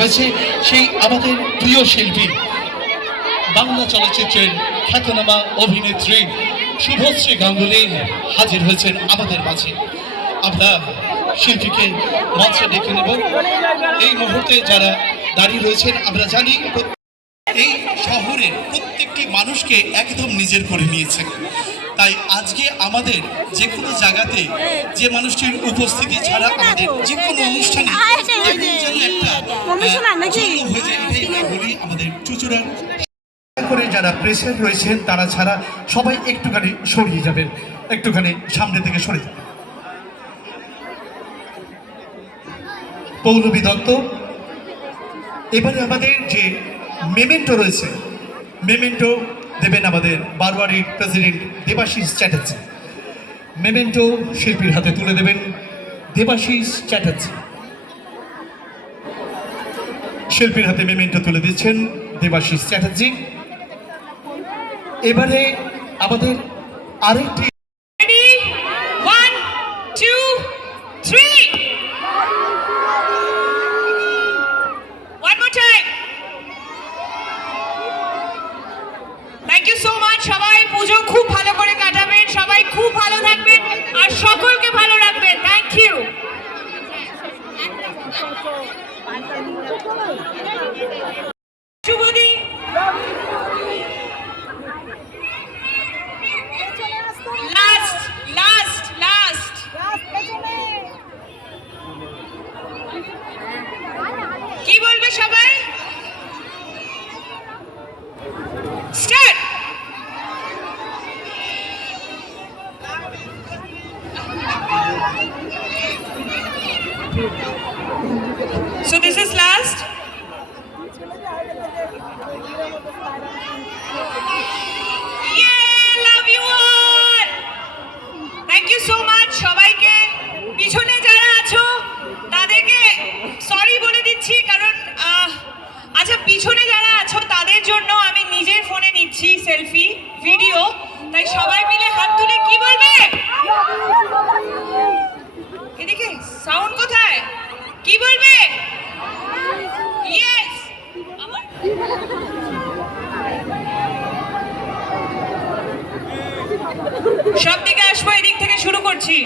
হয়েছে সেই আমাদের প্রিয় শিল্পী বাংলা চলচ্চিত্রের খ্যাতনামা অভিনেত্রী শুভশ্রী গাঙ্গুলী হাজির হয়েছেন আমাদের মাঝে। আমরা শিল্পীকে মঞ্চে ডেকে নেব। এই মুহূর্তে যারা দাঁড়িয়ে রয়েছেন আমরা জানি এই শহরের প্রত্যেকটি মানুষকে একদম নিজের করে নিয়েছেন। তাই আজকে আমাদের যে কোনো জায়গাতে যে মানুষটির উপস্থিতি ছাড়া আমাদের যে কোনো অনুষ্ঠানে বলি আমাদের চুচুড়ার করে যারা প্রেসের রয়েছেন তারা ছাড়া সবাই একটুখানি সরিয়ে যাবেন, একটুখানি সামনে থেকে সরে যাবেন। পৌলমী দত্ত, এবারে আমাদের যে মেমেন্টো রয়েছে, মেমেন্টো দেবেন আমাদের বারবারির প্রেসিডেন্ট দেবাশিস চ্যাটার্জি। মেমেন্টো শিল্পীর হাতে তুলে দেবেন দেবাশিস চ্যাটার্জি। শিল্পীর হাতে মেমেন্টো তুলে দিচ্ছেন দেবাশিস চ্যাটার্জি। এবারে আমাদের আরেকটি সবাই পুজো খুব ভালো করে কাটাবেন, সবাই খুব ভালো থাকবেন আর সকলকে ভালো রাখবেন। Thank you. শুভ দিন। লাস্ট কি বলবে সবাই? Start. So this is last. Yeah, love you all. Thank you so much. সবাইকে পিছনে যারা আছো তাদেরকে সরি বলে দিচ্ছি, কারণ আচ্ছা পিছনে যারা আছো তাদের জন্য আমি নিজের ফোনে নিচ্ছি সেলফি ভিডিও, তাই সবাই মিলে হাত তুলে কি বলবে? এদিকে সাউন্ড কোথায়? কি বলবে? ইয়েস। সব দিকে আসবো, এদিক থেকে শুরু করছি।